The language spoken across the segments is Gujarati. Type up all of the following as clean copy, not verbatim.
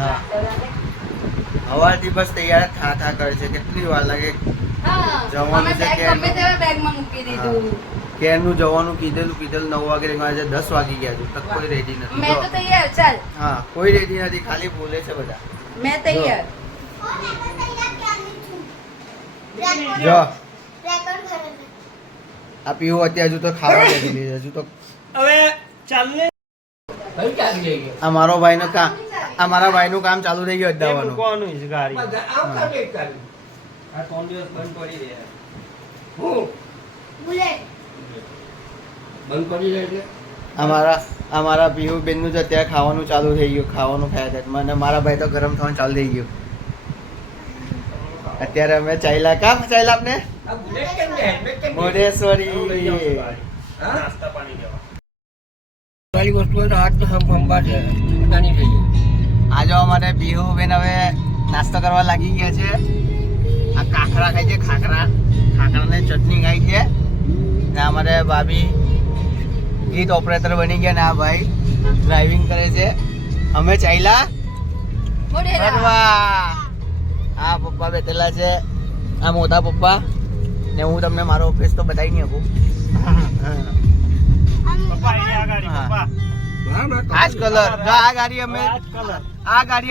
હા હવારથી બસ તૈયાર થા કરે છે. કેટલી વાર લાગે જવાનું છે કેરનું જવાનું કીધેલું 9 વાગે આજે 10 વાગી ગયા છે તક કોઈ રેડી નથી. મેં તો તૈયાર ચાલ. હા કોઈ રેડી નથી ખાલી બોલે છે બધા. મેં તૈયાર. જો આ પીવું અત્યારે હજુ તો ખાવા બેસી લીધે હજુ તો હવે ચાલ ને આ મારો ભાઈનો કામ આ મારા ભાઈનું કામ ચાલુ થઈ ગયું અડ્ડાવાનું. કોનું છે ગાડી આ 3 દિવસ બંધ પડી રહ્યા બંધ પડી જાય એટલે અમારા પીહુ બેનનું જ અત્યારે ખાવાનું ચાલુ થઈ ગયું. ખાવાનું ખાયા હતા મને મારા ભાઈ તો ગરમ થવાનું ચાલુ થઈ ગયું. અત્યારે અમે ચાલ્યા કામ ચાલ્યા આપને આ બુલેટ કેમ ને હેલ્મેટ કેમ મોઢેશ્વરી નાસ્તા પાણી લેવા. વાળી વસ્તુ હોય તો હાથ તો સંભાળ છે નાની થઈ ગઈ. આજો અમારે પીહુ બેન હવે નાસ્તો કરવા લાગી ગયા છે. આ ખાખરા ખાય છે ખાખરાને ચટણી ખાઈ છે ને અમારે ભાભી ગીત ઓપરેટર બની ગયા ને આ ભાઈ ડ્રાઇવિંગ કરે છે. અમે ચાલ્યા ફરવા. આ પપ્પા બેઠેલા છે આ મોટા પપ્પા ને હું તમને મારો ઓફિસ તો બતાવી નહીં શકું. પપ્પા અહીંયા આ ગાડી પપ્પા આજ કલર જો આ ગાડી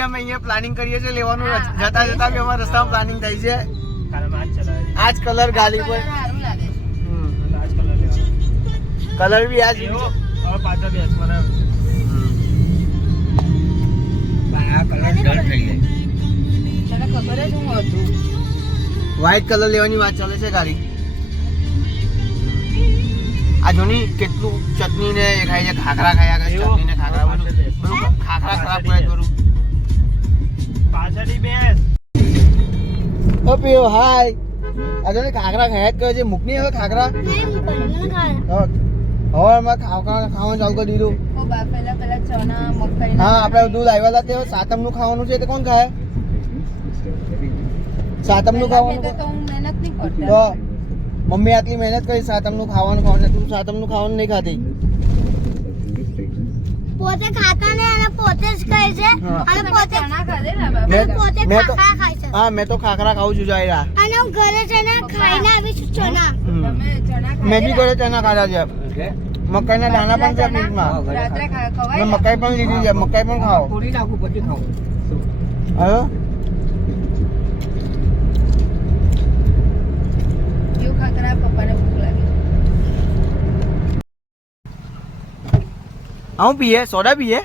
અમે અહીંયા પ્લાનિંગ કરીએ છીએ લેવાનું. જતા જતા બી અમારા રસ્તામાં પ્લાનિંગ થઈ છે. કાલે આજ ચલાવી આજ કલર ગાડી પર સારું લાગે. આજ કલર લેવા. કલર બી આજ એવો હવે પાછા બેસ મને આ કલર ડર થઈ જાય. તને ખબર જ હું હતું. વ્હાઈટ કલર લેવાની વાત ચાલે છે ગાડી. આ જોની કેટલું ચટણી ને એ ખાય છે ખાખરા ખાયા કરે ચટણી ને ખાખરા બધું ખાખરા ખરાબ કરે કરું. પાછળની બેસ ઓ પીઓ હાય આ જોની ખાખરા ખાયા જ કરે છે. મુકની હવે ખાખરા હવારમાં ખાવાનું ચાલુ કરી દીધું. ઓ બા પેલા ચણા મકાઈ હા આપણે દૂધ આવ્યા હતા તે સાતમનું ખાવાનું છે તે કોણ ખાય? સાતમનું ખાવાનું તો હું મહેનત નહીં કરતા. તો મમ્મી આટલી મહેનત કરી સાતમનું ખાવાનું ખાવાનું તું સાતમનું ખાવાનું નહીં ખાતી. પોતે ખાતા ને અને પોતે જ કહે છે અને પોતે ચણા ખાધેલા બા. મેં પોતે મેં તો ખાખરા ખાય છે હા મેં તો ખાખરા ખાઉં છું જાયરા. અને હું ઘરે જઈને ખાઈને આવી છું ચણા. તમે ચણા મેં બી ઘરે ચણા ખાધા છે. ઓકે મકાઈના દાણા પણ છે ફ્રીજમાં. રાત્રે મેં ખવાય ને? મકાઈ પણ લીધી છે મકાઈ પણ ખાઓ. થોડી નાખું પછી ખાવું. હા એવું ખાખરા પપ્પાને ભૂખ લાગે. આવું પીએ સોડા પીએ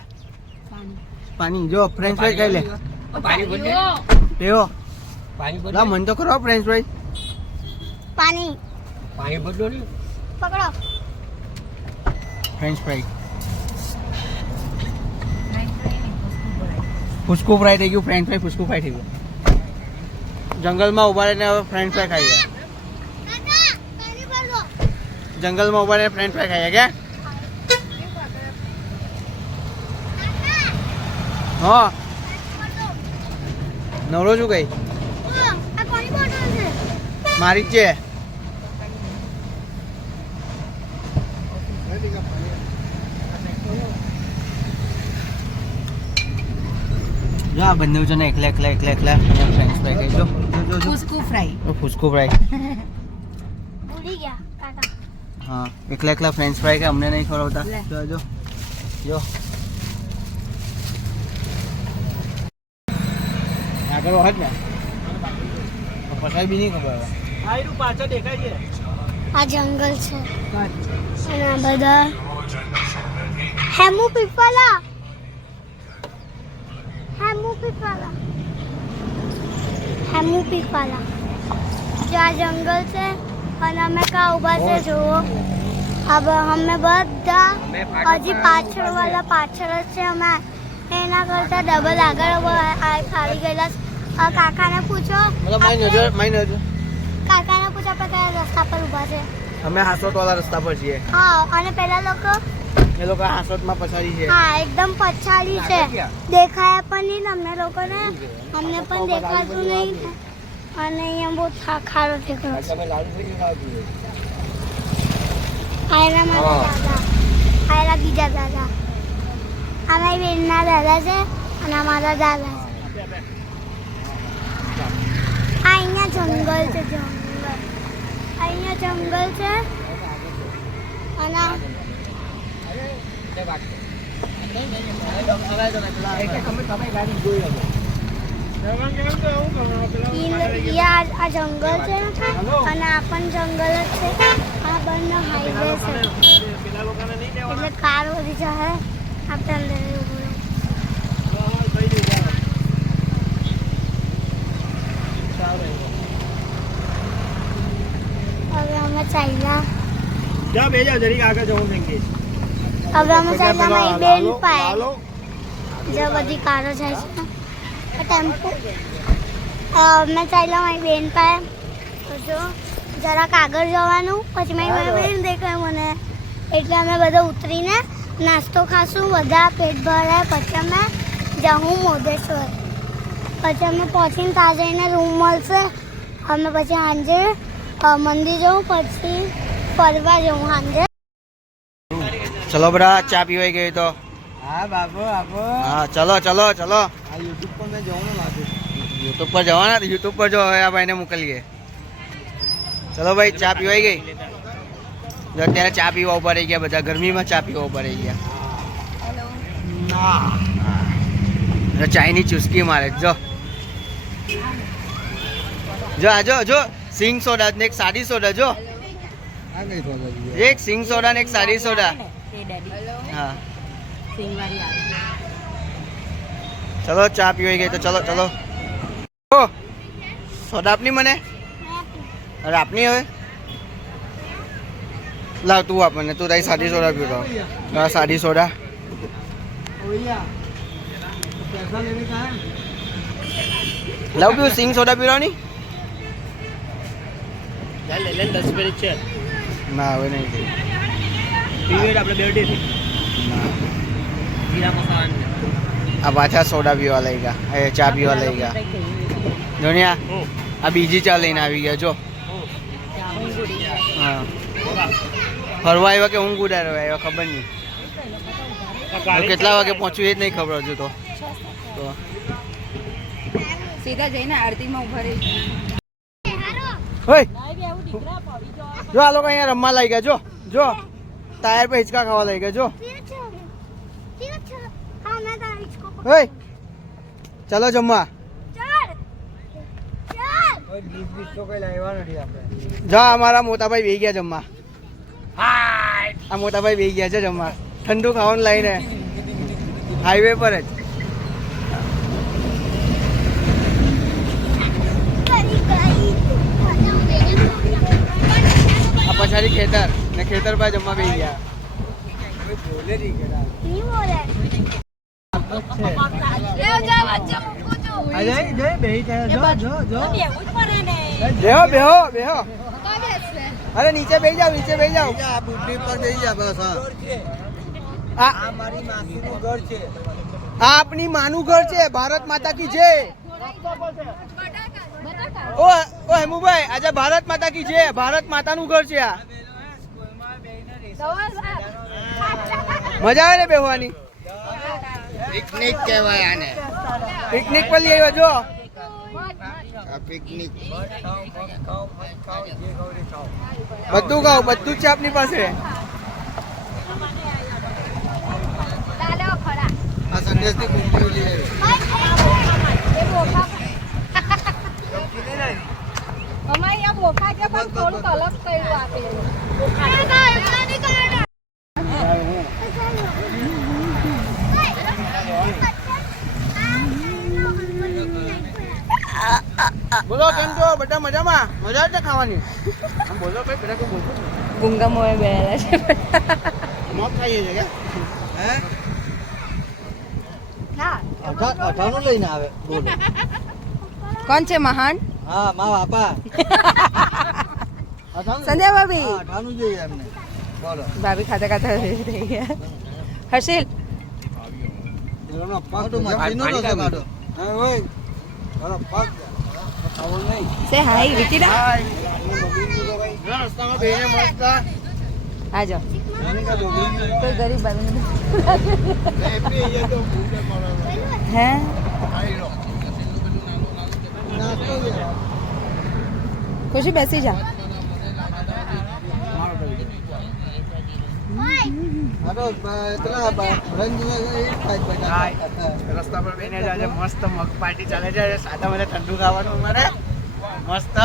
પાણી જો ફ્રેન્ચ ફ્રાઈ ખાઈ લે. પાણી ભરી દે. એવો પાણી ભરી લા દે. મન તો ખરો ફ્રેન્ચ ફ્રાઈ. પાણી પાણી ભરજો ને. પકડો. ફ્રેન્ચ ફ્રાઈ ફુસકુ ફ્રાઈ થઈ ગયું. ફ્રેન્ચ ફ્રાઈ ફુસકુ ફ્રાઈ થઈ ગયું. જંગલમાં ઉભા રહીને હવે ફ્રેન્ચ ફ્રાઈ ખાઈએ. કાકા પાણી ભરજો. જંગલમાં ઉભા રહીને ફ્રેન્ચ ફ્રાઈ ખાઈએ કે હા નવરો છું કઈ આ કોની બોટલ છે? મારી જ છે. જો આ બંને છે ને એકલા ફ્રેન્ચ ફ્રાઈ ખાઈ જો ફુસકુ ફ્રાય. ફુસકુ ફ્રાઈ ભૂલી ગયા કાકા. હા એકલા ફ્રેન્ચ ફ્રાઈ કે અમને નહીં ખવડાવતા. લે. જો આગળ હોય ને પસાઈ બી નહીં ખબર હવે. આયરું પાછળ દેખાય છે. આ જંગલ છે અને આ બધા હેમુ પીપલા જો આ જંગલ છે અને અમે કા ઉભા છે જુઓ. હવે અમે બધા હજી પાછળ જ છે. અમે એના કરતા ડબલ આગળ આવી ગયેલા છે. કાકાને પૂછો મતલબ મારી નજર કાકાને પૂછો આપણે કયા રસ્તા પર ઊભા છે. અમે હાસોટ વાળા રસ્તા પર છીએ. હા અને પેલા લોકો એ લોકો હાસોટમાં પછાડી છે. હા એકદમ પછાડી છે. દેખાયા પણ નહીં અમને લોકોને. અમને પણ દેખાતું નહીં અને અહીંયા બહુ ખારો ઠેકડો છે. તમે લાડુ ફરી ખાવ છો. આયરા મારા દાદા આયરા બીજા દાદા. આ મારી બેનના દાદા છે અને અમારા દાદા છે. આ અહીંયા જંગલ છે, જંગલ. અહીંયા જંગલ છે અને આ જંગલ છે અને આ પણ જંગલ જ છે. આ બંને હાઈવે છે એટલે કાર બધી જાય. આપણે અંદર ઉભું રહો. હવે અમે ચાલ્યા. જા બે જા જરીક આગળ જવું થેન્કી. હવે અમે ચાલ્યા મારી બેન પાસે જે બધી કારો જાય છે ને ટેમ્પો. અમે ચાલ્યા મારી બેન પાસે. તો જો જરાક આગળ જવાનું પછી મારી બેન દેખાય મને એટલે અમે બધા ઉતરીને નાસ્તો ખાશું. બધા પેટ ભરાય પછી અમે જાઉં મોદેશ્વર. પછી અમે પહોંચીને ત્યાં જઈને રૂમ મળશે. અમે પછી સાંજે મંદિર જવું પછી ફરવા જવું સાંજે. ચલો બરા, ચા પીવાઈ ગઈ તો. હા બાબુ બાબુ હા ચલો ચલો ચલો. આ યુટ્યુબ પર મેં જવાનું લાગે. યુટ્યુબ પર જવાના, યુટ્યુબ પર જો હવે આ ભાઈને મોકલીએ. ચલો ભાઈ, ચા પીવાઈ ગઈ. જો અત્યારે ચા પીવા ઉભા રહી ગયા બધા, ગરમીમાં ચા પીવા ઉભા રહી ગયા. ચાઈની ચુસ્કી મારે જો. જો આ જો સિંગ સોડા ને એક સાદી સોડા જો. આ કઈ થોડો એક સિંગ સોડા ને એક સાદી સોડા. હા ચલો, ચા પીવાઈ ગઈ તો ચલો ચલો. ઓ સોડા આપની મને. અરે આપની હવે લાવ તું આપ મને. તું તારી સાદી સોડા પીવો. હા સાદી સોડા. पैसा लेने का है લાવ પીવું સિંગ સોડા પીવાની. લે લે 10 મિનિટ છે. ના હવે નહીં પીવું. પીવે આપણે બે ડે થી. ના જીરા મસાલા. આ પાછા સોડા પીવા લઈ ગયા, એ ચા પીવા લઈ ગયા. જોનિયા આ બીજી ચા લઈને આવી ગયા જો. હા ફરવા આવ્યા કે ઊંઘ ઉડાડવા આવ્યા ખબર નહીં. કેટલા વાગે પહોંચ્યું એ જ નહીં ખબર હજુ તો. સીધા જઈને આરતીમાં ઉભા રહી. હોય જો આ લોકો અહીંયા રમવા લઈ ગયા જો. જો ટાયર પર હિંચકા ખાવા લઈ ગયા જો. હોય ચલો જમવા. કોઈ ડીશ બીશ તો કઈ લાવ્યા નથી આપણે. જા અમારા મોટાભાઈ બેહી ગયા જમવા. આ મોટાભાઈ બેહી ગયા છે જમવા. ઠંડુ ખાવાનું લઈને હાઈવે પર જ. આ પછાડી ખેતર ને ખેતર પર જમવા બેહી ગયા. કોઈ બોલે નહીં કે ના. નહીં બોલે. અરે જય બેહી જાય જો જો બેહો બેહો બેહો. અરે નીચે બેહી જાઓ, નીચે બેહી જાઓ. આ બુદ્ધિ પર બેહી જા બસ. હા આ મારી માસીનું ઘર છે. આ આપની માનું ઘર છે. ભારત માતા કી જય. ઓ ઓ હેમુભાઈ આજે ભારત માતા કી જય. ભારત માતાનું ઘર છે આ. મજા આવે ને બેહવાની. પિકનિક કહેવાય આને. પિકનિક પર લઈ આવ્યા જો. આ પિકનિક બધું ખાઓ, બધું જ છે આપની પાસે. આ સંદેશની કુંડીઓ લઈ અમારે બોખા છે પણ થોડુંક અલગ કર્યું આપે. બોલો કેમ છો બધા? મજામાં? મજા છે ખાવાની? આમ બોલો ભાઈ, પેલા કોઈ બોલતો ગુંગા મોએ બેઠેલા છે. મોત ખાઈએ છે કે હે? હા 98 લઈને આવે બોલો. કોણ છે મહાન? હા મા બાપા સંધ્યા ભાભી. 98 જોઈએ એમને બોલો. ભાભી ખાતા ખાતા થઈ ગયા. હર્ષિલ એનો પગ તો માટીનો તો છે કાઢો. હા ઓય અરે પગ આવો નહીં. સે હાય વિકીડા. રસ્તામાં બેને મસ્ત આ જાઓ કોઈ ગરીબ આદમી હે ખુશી બેસી જા રસ્તા પર બેને આજે મસ્ત મગ પાર્ટી ચાલે છે સાદા મને ઠંડુ ખાવાનું મારે મસ્ત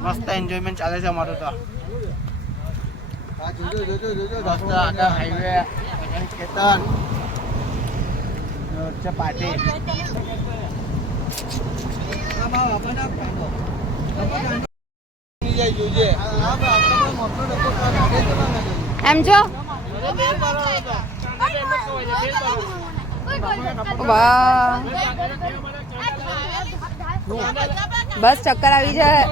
મસ્ત એન્જોયમેન્ટ ચાલે છે અમારું તો મસ્ત આગળ હાઈવે કેતન વચ્ચે પાર્ટી એમ જો વાહ બસ ચક્કર આવી જાય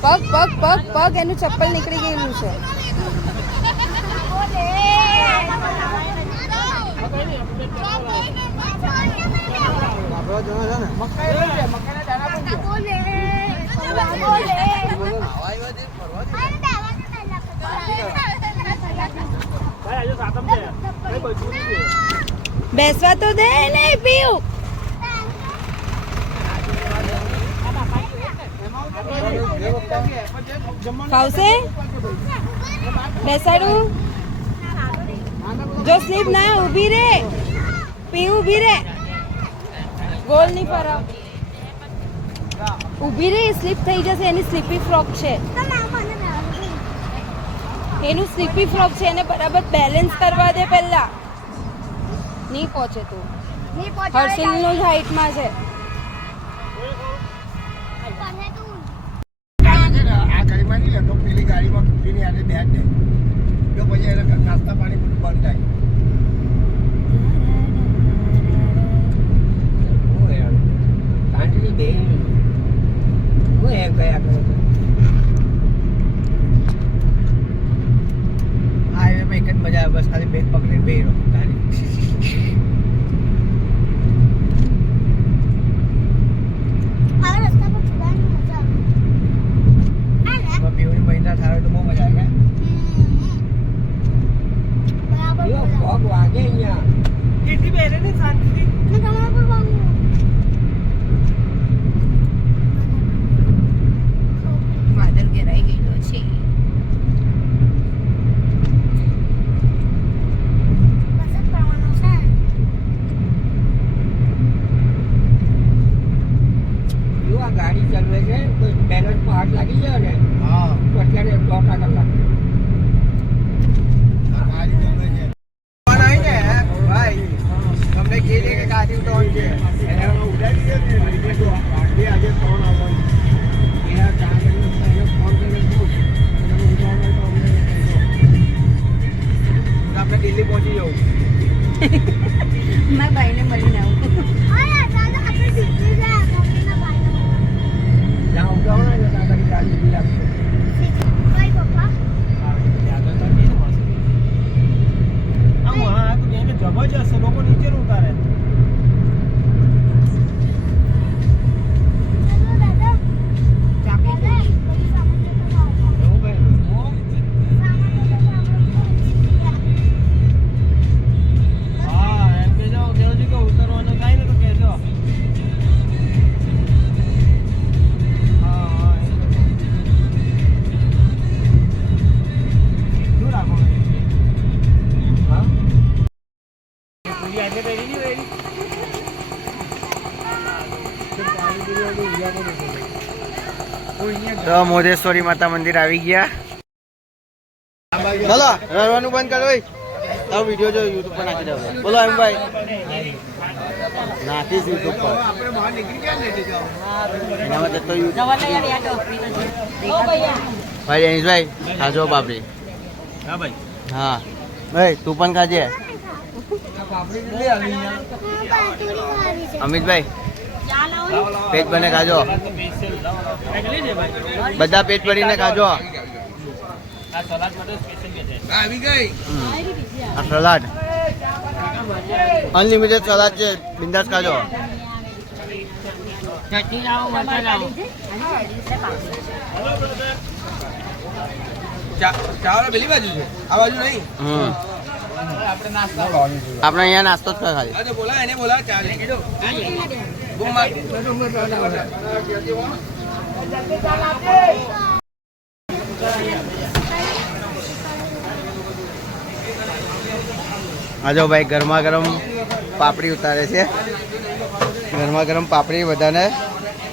પગ પગ પગ પગ એનું ચપ્પલ નીકળી ગયેલું છે બેસવા તો દે નહીં પીવું ફાવશે બેસાડું જો સ્લીપ ના ઊભી રે પી ઊભી રે ગોલ નહીં ફરાવ ઊભી રે સ્લીપ થઈ જશે એની સ્લીપી ફ્રોક છે એનું સ્લીપી ફ્રોક છે એને બરાબર બેલેન્સ કરવા દે પહેલા નહીં પહોંચે તું હર્ષિલનું જ હાઈટમાં છે આ ગાડીમાં નહીં લેતો પેલી ગાડીમાં કૂકીની આજે બેઠ જાય તો પછી એને નાસ્તા પાણી બધું બંધ થાય હાઈવે એક જ મજા આવે બસ ખાલી બેગ પકડીને બેહી રહો ગાડી પીવની મહિના થાય તો બહુ મજા આવે કેટલી બેરે ને શાંતિથી વાદળ ઘેરાઈ ગયેલો છે ગાડી ચાલવે છે કોઈ બેલેન્સ પર હાથ લાગી જાય ને હા તો અત્યારે ટોકા કલાક ગાડી ચાલે છે પણ અહીં ને ભાઈ તમને કહે છે કે ગાડી ઉઠાવવાની છે એને ઉડાડી દે ને ગાડી આજે 3 આવવાની એના ચાર્જર નો ફોન કરીને પૂછ એને ઉઠાવવાનું તો આપણે દિલ્હી પહોંચી જવું મારા ભાઈને મળીને આવું જ્યાં ઉઠાવવાના છે ત્યાં આગળ ગાડી બી લાગશે જબરજસ્ત લોકો નીચે ઉતારે હા એમ કે જાઓ કેવું કે ઉતરવાનું થાય ને તો કહેજો હા શું રાખો હા તો મોદેશ્વરી માતા મંદિર આવી ગયા ચલો રડવાનું બંધ કરો ભાઈ તારો વિડીયો જો યુટ્યુબ પર નાખી દો બોલો એમ ભાઈ નાખીશ યુટ્યુબ પર એનામાં જતો ભાઈ જૈનિશભાઈ ખાજો બાપરી હા ભાઈ હા ભાઈ તું પણ ખાજે અમિતભાઈ પેટ બને ખાજો બધા પેટ ભરીને ખાજો આ સલાડ માટે સ્પેશિયલ કે છે આવી ગઈ આ સલાડ અનલિમિટેડ સલાડ છે, બિંદાસ ખાજો. ચટણી લાવો, મરચાં લાવો. ચાવડા પેલી બાજુ છે, આ બાજુ નહીં. આપણે અહીંયા નાસ્તો જ કરે ખાલી. આજે બોલા એને બોલા ચાલે કીધું. આજો ભાઈ ગરમા ગરમ પાપડી ઉતારે છે. ગરમા ગરમ પાપડી બધાને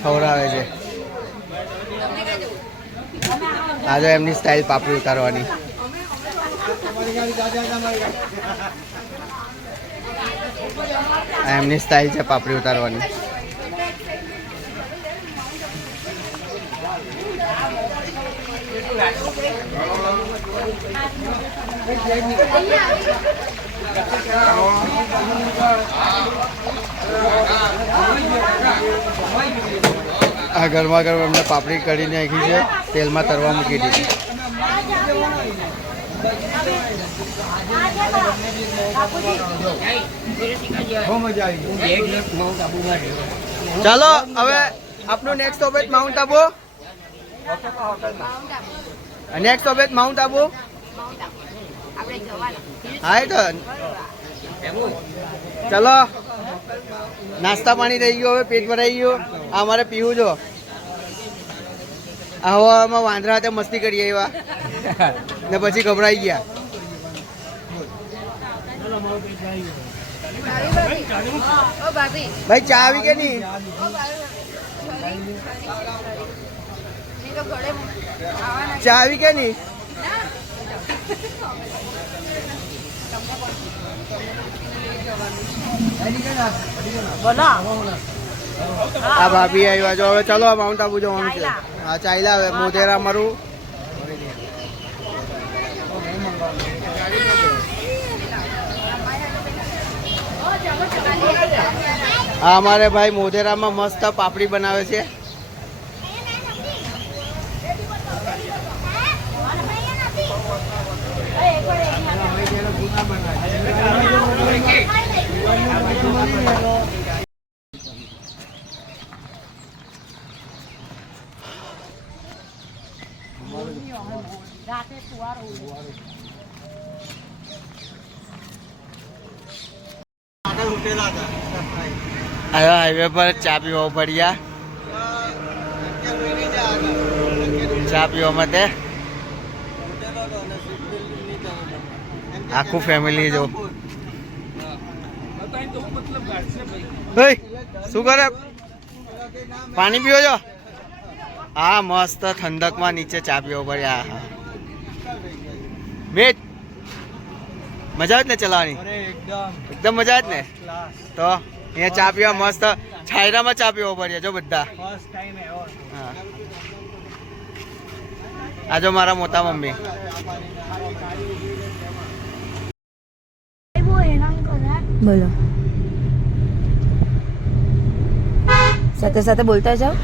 ખવડાવે છે. આજો એમની સ્ટાઇલ પાપડી ઉતારવાની. આ એમની સ્ટાઇલ છે પાપડી ઉતારવાની. આ ગરમા ગરમ એમને પાપડી કઢીને નાખી છે, તેલમાં તરવા મૂકી દીધી. ચાલો હવે આપણું next stoppage mount Abu. Next stoppage mount Abu. હા એ તો ચલો નાસ્તા પાણી થઈ ગયો, હવે પેટ ભરાઈ ગયું. આ અમારે પીવું જો. આ હવામાં વાંદરા હાથે મસ્તી કરીએ એવા ને પછી ગભરાઈ ગયા. ભાઈ ચા આવી કે નહીં? ચા આવી કે નહીં? આ ભાભી આવ્યા જો. હવે ચલો માઉન્ટ આબુ જવાનું છે. હા ચાલ્યા હવે મોઢેરા અમારું. આ અમારે ભાઈ મોઢેરામાં મસ્ત પાપડી બનાવે છે. હાઈવે પર ચા પીવા પડ્યા. ચા પીવા માટે આખું ફેમિલી જો. શું કરે? પાણી પીવો છો? હા મસ્ત ઠંડકમાં નીચે ચા પીવો પડ્યા. હા મેટ મજા આવે ને ચલાવવાની? એકદમ મજા આવે ને. તો અહીંયા ચા પીવા મસ્ત છાયરામાં ચા પીવો પડે જો બધા. હા આજો મારા મોટા મમ્મી. બોલો સાથે સાથે બોલતા જાઓ.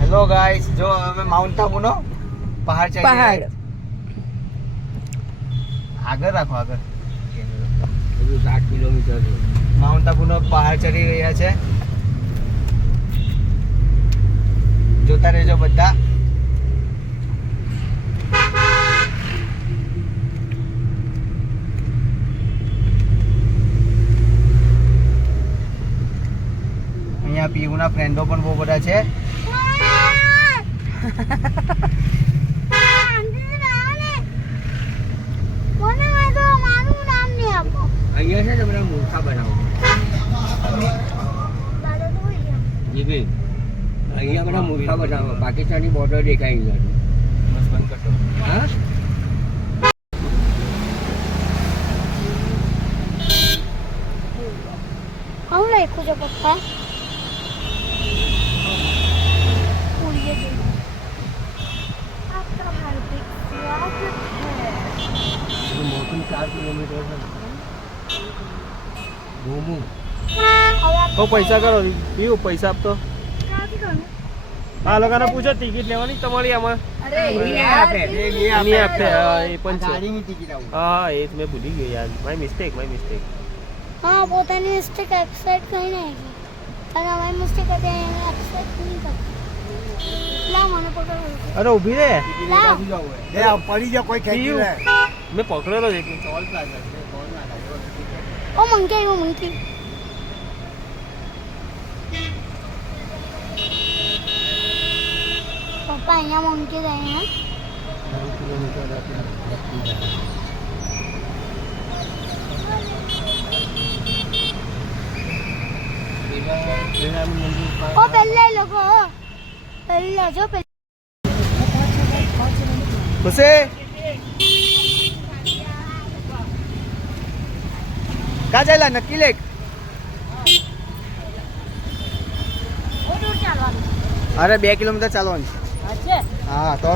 હેલો ગાઈસ, જો અમે માઉન્ટ આબુનો પહાડ ચડી રહ્યા પહાડ છીએ. આગળ રાખો આગળ. 7 કિલોમીટર. માઉન્ટ આબુનો પહાડ ચડી રહ્યા છે. જોતા રહેજો બધા. અહીંયા પીયુના ફ્રેન્ડો પણ બહુ બધા છે. અહીંયા છે ને બધા મૂર્ખા બનાવો. જીબી અહીંયા બધા મૂર્ખા બનાવો. પાકિસ્તાની બોર્ડર દેખાય છે. બસ બંધ કરતો. હા હું લખું છું પપ્પા. મોટું 4 કિલોમીટર છે. ઘૂમું તો પૈસા કરો પીવું પૈસા આપતો. આ લોકોને પૂછો ટિકિટ લેવાની તમારી આમાં. નહીં આપે. નહીં આપે. એ પણ છે. ગાડીની ટિકિટ આવું. હા એ જ મેં ભૂલી ગયો યાર. My mistake. હા પોતાની મિસ્ટેક એક્સેપ્ટ કરીને આવી અને અમારી મિસ્ટેક હતી એને એક્સેપ્ટ નહીં કરતી લા મને પકડો અરે ઊભી રે લા પડી જા કોઈ ખેંચી લે મેં પકડેલો છે ઓ મંકી આવ્યો મંકી પપ્પા અહીંયા મંકી જાય હે ઓ પહેલા લોકો પહેલા જો ખુશી કા ચાલ્યા નક્કી લેક બહુ દૂર ચાલવાનું અરે 2 કિલોમીટર ચાલવાનું છે હા તો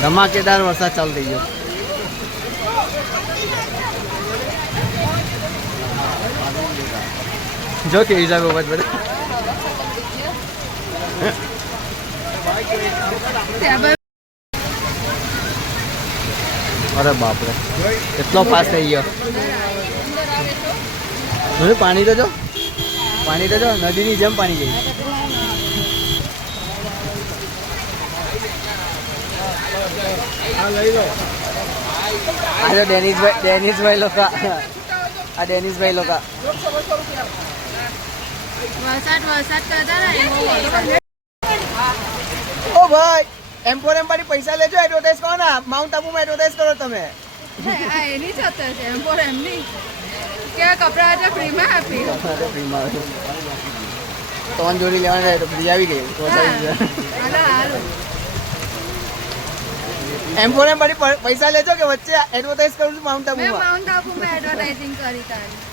ધમાકેદાર વરસાદ ચાલુ થઈ ગયો જો કે હિસાબે અવાજ પડે અરે બાપરે કેટલો પાસ થઈ ગયો પાણી તો જો નદીની જેમ પાણી ગઈ આ ડેનિશભાઈ લોકો વરસાદ કરતા ને ઓ ભાઈ એમ્પોરિયમ પાડી પૈસા લેજો એડવર્ટાઇઝ કરો ને માઉન્ટ આબુમાં એડવર્ટાઇઝ કરો તમે એની જ હતા છે એમ પર એમની કેવા કપડા હતા ફ્રીમાં આપી ત્રણ જોડી લેવાના તો ફ્રી આવી ગઈ એમ્પોરિયમ પાડી પૈસા લેજો કે વચ્ચે એડવર્ટાઇઝ કરું છું માઉન્ટ આબુમાં માઉન્ટ આબુમાં એડવર્ટાઇઝિંગ કરી તારી